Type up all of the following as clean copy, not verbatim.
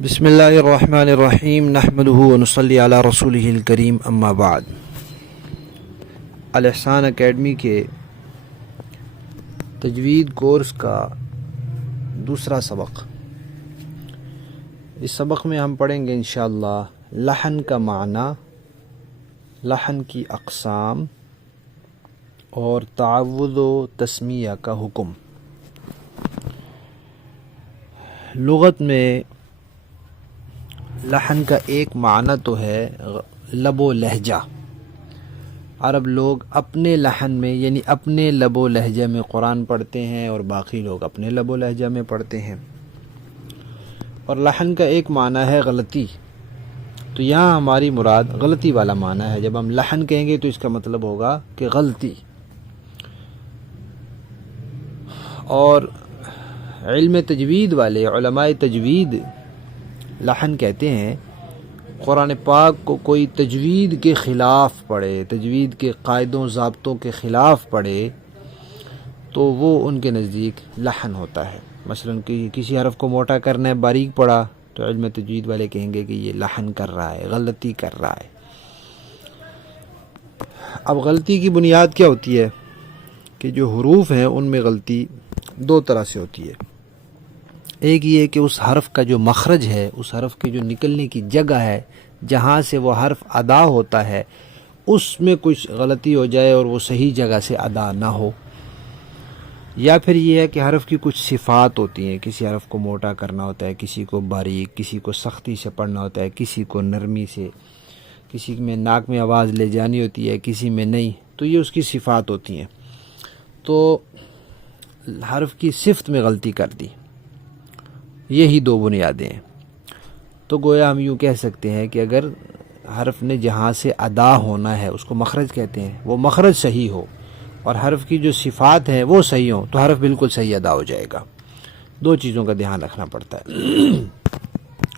بسم اللہ الرحمن الرحیم نحمده ونصلی علی رسولہ الکریم اما بعد۔ الاحسان اکیڈمی کے تجوید کورس کا دوسرا سبق، اس سبق میں ہم پڑھیں گے انشاءاللہ لحن کا معنی، لحن کی اقسام اور تعوذ و تسمیہ کا حکم۔ لغت میں لحن کا ایک معنی تو ہے لب و لہجہ۔ عرب لوگ اپنے لحن میں یعنی اپنے لب و لہجہ میں قرآن پڑھتے ہیں اور باقی لوگ اپنے لب و لہجہ میں پڑھتے ہیں۔ اور لحن کا ایک معنی ہے غلطی، تو یہاں ہماری مراد غلطی والا معنی ہے۔ جب ہم لحن کہیں گے تو اس کا مطلب ہوگا کہ غلطی۔ اور علم تجوید والے علماء تجوید لحن کہتے ہیں قرآن پاک کو کوئی تجوید کے خلاف پڑھے، تجوید کے قاعدوں ضابطوں کے خلاف پڑھے تو وہ ان کے نزدیک لحن ہوتا ہے۔ مثلا کسی حرف کو موٹا کرنا ہے، باریک پڑھا، تو علم تجوید والے کہیں گے کہ یہ لحن کر رہا ہے، غلطی کر رہا ہے۔ اب غلطی کی بنیاد کیا ہوتی ہے کہ جو حروف ہیں ان میں غلطی دو طرح سے ہوتی ہے۔ ایک یہ کہ اس حرف کا جو مخرج ہے، اس حرف کے جو نکلنے کی جگہ ہے جہاں سے وہ حرف ادا ہوتا ہے، اس میں کچھ غلطی ہو جائے اور وہ صحیح جگہ سے ادا نہ ہو۔ یا پھر یہ ہے کہ حرف کی کچھ صفات ہوتی ہیں، کسی حرف کو موٹا کرنا ہوتا ہے، کسی کو باریک، کسی کو سختی سے پڑھنا ہوتا ہے، کسی کو نرمی سے، کسی میں ناک میں آواز لے جانی ہوتی ہے، کسی میں نہیں، تو یہ اس کی صفات ہوتی ہیں۔ تو حرف کی صفت میں غلطی کر دی، یہی دو بنیادیں ہیں۔ تو گویا ہم یوں کہہ سکتے ہیں کہ اگر حرف نے جہاں سے ادا ہونا ہے اس کو مخرج کہتے ہیں، وہ مخرج صحیح ہو اور حرف کی جو صفات ہیں وہ صحیح ہوں تو حرف بالکل صحیح ادا ہو جائے گا۔ دو چیزوں کا دھیان رکھنا پڑتا ہے۔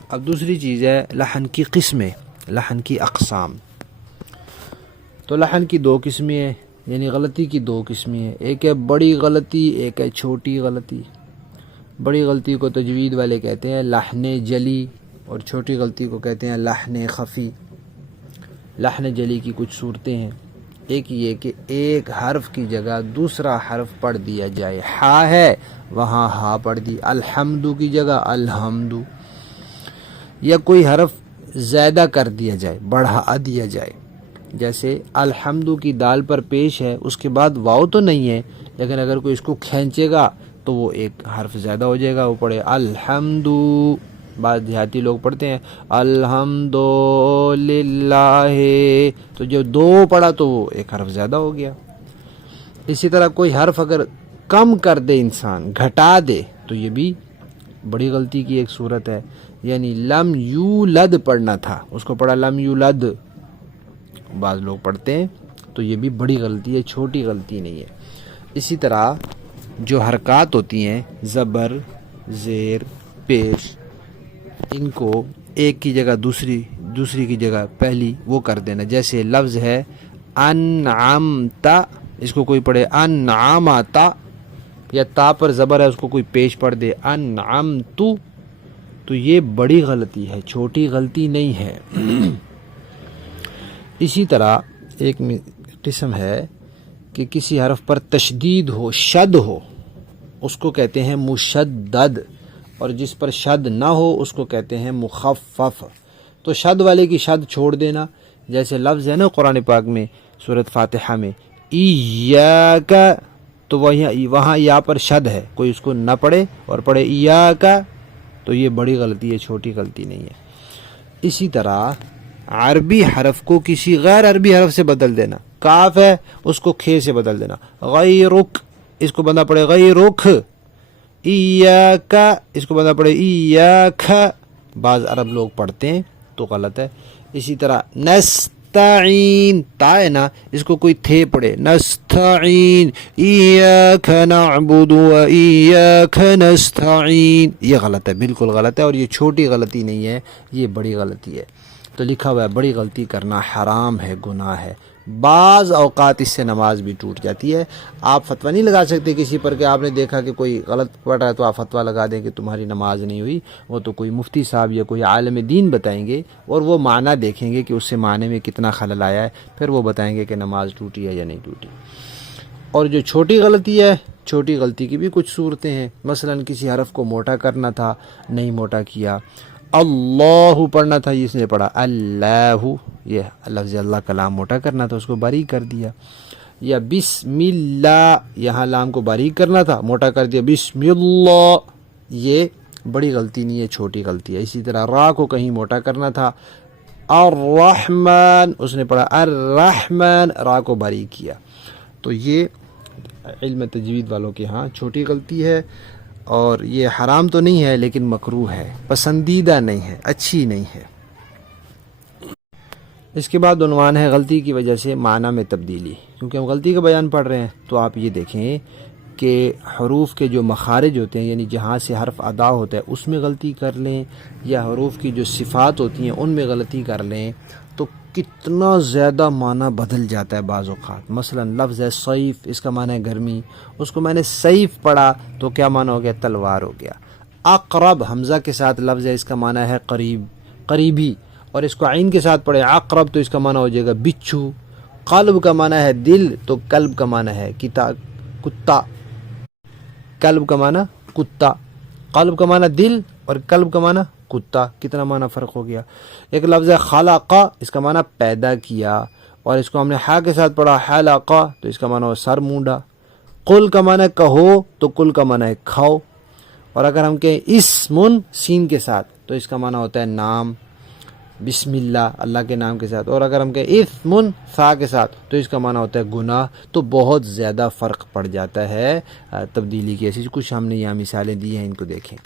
اب دوسری چیز ہے لحن کی قسمیں، لحن کی اقسام۔ تو لحن کی دو قسمیں ہیں، یعنی غلطی کی دو قسمیں ہیں۔ ایک ہے بڑی غلطی، ایک ہے چھوٹی غلطی۔ بڑی غلطی کو تجوید والے کہتے ہیں لحن جلی، اور چھوٹی غلطی کو کہتے ہیں لحن خفی۔ لحن جلی کی کچھ صورتیں ہیں۔ ایک یہ کہ ایک حرف کی جگہ دوسرا حرف پڑھ دیا جائے، ہا ہے وہاں ہا پڑھ دی، الحمد کی جگہ الحمد، یا کوئی حرف زیادہ کر دیا جائے، بڑھا دیا جائے، جیسے الحمد کی دال پر پیش ہے، اس کے بعد واو تو نہیں ہے، لیکن اگر کوئی اس کو کھینچے گا تو وہ ایک حرف زیادہ ہو جائے گا، وہ پڑھے الحمد۔ بعض دیہاتی لوگ پڑھتے ہیں الحمد للہ، تو جو دو پڑھا تو وہ ایک حرف زیادہ ہو گیا۔ اسی طرح کوئی حرف اگر کم کر دے، انسان گھٹا دے، تو یہ بھی بڑی غلطی کی ایک صورت ہے۔ یعنی لم یولد پڑھنا تھا، اس کو پڑھا لم یولد، بعض لوگ پڑھتے ہیں، تو یہ بھی بڑی غلطی ہے، چھوٹی غلطی نہیں ہے۔ اسی طرح جو حرکات ہوتی ہیں زبر، زیر، پیش، ان کو ایک کی جگہ دوسری کی جگہ پہلی وہ کر دینا۔ جیسے لفظ ہے انعمتا، اس کو کوئی پڑھے انعمتا، یا تا پر زبر ہے اس کو کوئی پیش پڑھ دے انعمتو، تو یہ بڑی غلطی ہے، چھوٹی غلطی نہیں ہے۔ اسی طرح ایک قسم ہے کہ کسی حرف پر تشدید ہو، شد ہو، اس کو کہتے ہیں مشدد، اور جس پر شد نہ ہو اس کو کہتے ہیں مخفف۔ تو شد والے کی شد چھوڑ دینا، جیسے لفظ ہے نا قرآن پاک میں سورۃ فاتحہ میں ایاک، تو وہاں یا پر شد ہے، کوئی اس کو نہ پڑھے اور پڑھے ایاک، تو یہ بڑی غلطی ہے، چھوٹی غلطی نہیں ہے۔ اسی طرح عربی حرف کو کسی غیر عربی حرف سے بدل دینا، کاف ہے اس کو کھے سے بدل دینا، غیرک اس کو بندہ پڑھے غیرک، ایاک اس کو بندہ پڑھے ایاک، بعض عرب لوگ پڑھتے ہیں تو غلط ہے۔ اسی طرح نستعین، تا ہے نا، اس کو کوئی تھے پڑھے نستعین، ایاک نعبد و ایاک نستعین، یہ غلط ہے، بالکل غلط ہے، اور یہ چھوٹی غلطی نہیں ہے، یہ بڑی غلطی ہے۔ تو لکھا ہوا ہے بڑی غلطی کرنا حرام ہے، گناہ ہے۔ بعض اوقات اس سے نماز بھی ٹوٹ جاتی ہے۔ آپ فتویٰ نہیں لگا سکتے کسی پر کہ آپ نے دیکھا کہ کوئی غلط پڑھ رہا ہے تو آپ فتویٰ لگا دیں کہ تمہاری نماز نہیں ہوئی۔ وہ تو کوئی مفتی صاحب یا کوئی عالم دین بتائیں گے، اور وہ معنی دیکھیں گے کہ اس سے معنی میں کتنا خلل آیا ہے، پھر وہ بتائیں گے کہ نماز ٹوٹی ہے یا نہیں ٹوٹی۔ اور جو چھوٹی غلطی ہے، چھوٹی غلطی کی بھی کچھ صورتیں ہیں۔ مثلا کسی حرف کو موٹا کرنا تھا، نہیں موٹا کیا۔ اللہ پڑھنا تھا، اس نے پڑھا اللہ، یہ لفظ اللہ کا لام موٹا کرنا تھا، اس کو باریک کر دیا۔ یا بسم اللہ، یہاں لام کو باریک کرنا تھا، موٹا کر دیا بسم اللہ، یہ بڑی غلطی نہیں ہے، چھوٹی غلطی ہے۔ اسی طرح را کو کہیں موٹا کرنا تھا، الرحمن، اس نے پڑھا الرحمن، را کو باریک کیا۔ تو یہ علم تجوید والوں کے ہاں چھوٹی غلطی ہے، اور یہ حرام تو نہیں ہے لیکن مکروہ ہے، پسندیدہ نہیں ہے، اچھی نہیں ہے۔ اس کے بعد عنوان ہے غلطی کی وجہ سے معنی میں تبدیلی۔ کیونکہ ہم غلطی کا بیان پڑھ رہے ہیں تو آپ یہ دیکھیں کہ حروف کے جو مخارج ہوتے ہیں، یعنی جہاں سے حرف ادا ہوتا ہے اس میں غلطی کر لیں، یا حروف کی جو صفات ہوتی ہیں ان میں غلطی کر لیں، تو کتنا زیادہ معنی بدل جاتا ہے بعض اوقات۔ مثلا لفظ ہے سیف، اس کا معنی ہے گرمی، اس کو میں نے سیف پڑھا تو کیا معنی ہو گیا؟ تلوار ہو گیا۔ اقرب، حمزہ کے ساتھ لفظ ہے، اس کا معنی ہے قریب، قریبی، اور اس کو عین کے ساتھ پڑھے عقرب تو اس کا معنی ہو جائے گا بچھو۔ قلب کا معنی ہے دل، تو قلب کا معنی ہے کتا، قلب کا معنی کتا، قلب کا معنی دل اور قلب کا معنی کتا، کتنا معنی فرق ہو گیا۔ ایک لفظ ہے خلق، اس کا معنی پیدا کیا، اور اس کو ہم نے ہا کے ساتھ پڑھا حلق تو اس کا معنی ہو سر مونڈا۔ قل کا معنی کہو تو کل کا معنی ہے کھاؤ، اور اگر ہم کہیں اسمن سین کے ساتھ تو اس کا معنی ہوتا ہے نام، بسم اللہ، اللہ کے نام کے ساتھ، اور اگر ہم کہیں اثمن سا کے ساتھ تو اس کا معنی ہوتا ہے گناہ۔ تو بہت زیادہ فرق پڑ جاتا ہے تبدیلی کی۔ ایسی کچھ ہم نے یہاں مثالیں دی ہیں، ان کو دیکھیں۔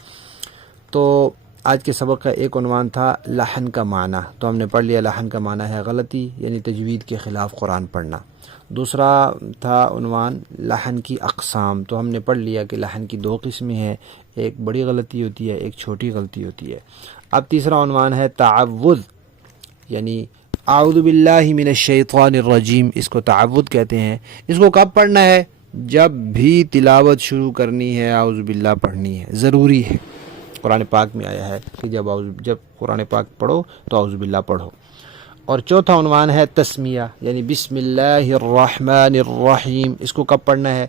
تو آج کے سبق کا ایک عنوان تھا لحن کا معنی، تو ہم نے پڑھ لیا لحن کا معنی ہے غلطی، یعنی تجوید کے خلاف قرآن پڑھنا۔ دوسرا تھا عنوان لحن کی اقسام، تو ہم نے پڑھ لیا کہ لحن کی دو قسمیں ہیں، ایک بڑی غلطی ہوتی ہے، ایک چھوٹی غلطی ہوتی ہے۔ اب تیسرا عنوان ہے تعوذ، یعنی اعوذ باللہ من الشیطان الرجیم، اس کو تعوذ کہتے ہیں۔ اس کو کب پڑھنا ہے؟ جب بھی تلاوت شروع کرنی ہے اعوذ باللہ پڑھنی ہے، ضروری ہے۔ قرآن پاک میں آیا ہے کہ جب قرآن پاک پڑھو تو اعوذ باللہ پڑھو۔ اور چوتھا عنوان ہے تسمیہ، یعنی بسم اللہ الرحمن الرحیم، اس کو کب پڑھنا ہے؟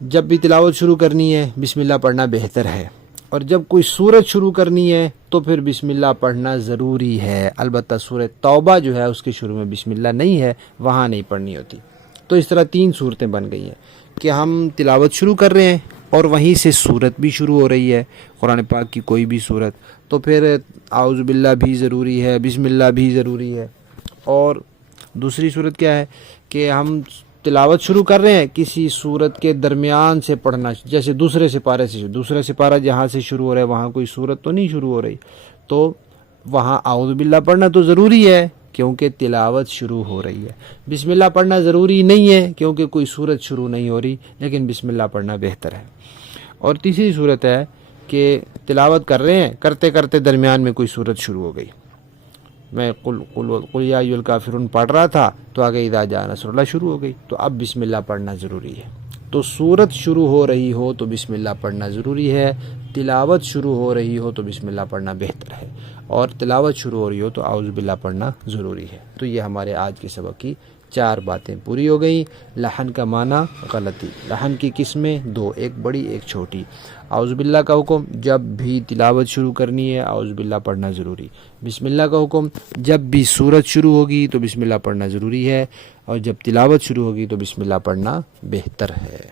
جب بھی تلاوت شروع کرنی ہے بسم اللہ پڑھنا بہتر ہے، اور جب کوئی سورت شروع کرنی ہے تو پھر بسم اللہ پڑھنا ضروری ہے۔ البتہ سورۃ توبہ جو ہے اس کے شروع میں بسم اللہ نہیں ہے، وہاں نہیں پڑھنی ہوتی۔ تو اس طرح تین صورتیں بن گئی ہیں کہ ہم تلاوت شروع کر رہے ہیں اور وہیں سے سورت بھی شروع ہو رہی ہے، قرآن پاک کی کوئی بھی سورت، تو پھر اعوذ باللہ بھی ضروری ہے، بسم اللہ بھی ضروری ہے۔ اور دوسری صورت کیا ہے کہ ہم تلاوت شروع کر رہے ہیں، کسی سورت کے درمیان سے پڑھنا، جیسے دوسرے سپارے سے، دوسرا سپارہ جہاں سے شروع ہو رہا ہے وہاں کوئی سورت تو نہیں شروع ہو رہی، تو وہاں اعوذ باللہ پڑھنا تو ضروری ہے کیونکہ تلاوت شروع ہو رہی ہے۔ بسم اللہ پڑھنا ضروری نہیں ہے کیونکہ کوئی سورت شروع نہیں ہو رہی، لیکن بسم اللہ پڑھنا بہتر ہے۔ اور تیسری صورت ہے کہ تلاوت کر رہے ہیں، کرتے کرتے درمیان میں کوئی سورت شروع ہو گئی، میں قل یا ایھا الکافرون پڑھ رہا تھا تو آگے اذا جاء نصر اللہ شروع ہو گئی، تو اب بسم اللہ پڑھنا ضروری ہے۔ تو سورت شروع ہو رہی ہو تو بسم اللہ پڑھنا ضروری ہے، تلاوت شروع ہو رہی ہو تو بسم اللہ پڑھنا بہتر ہے، اور تلاوت شروع ہو رہی ہو تو اعوذ باللہ پڑھنا ضروری ہے۔ تو یہ ہمارے آج کے سبق کی 4 باتیں پوری ہو گئیں۔ لحن کا معنی غلطی، لحن کی قسمیں 2، ایک بڑی ایک چھوٹی۔ اعوذ باللہ کا حکم، جب بھی تلاوت شروع کرنی ہے اعوذ باللہ پڑھنا ضروری۔ بسم اللہ کا حکم، جب بھی سورت شروع ہوگی تو بسم اللہ پڑھنا ضروری ہے، اور جب تلاوت شروع ہوگی تو بسم اللہ پڑھنا بہتر ہے۔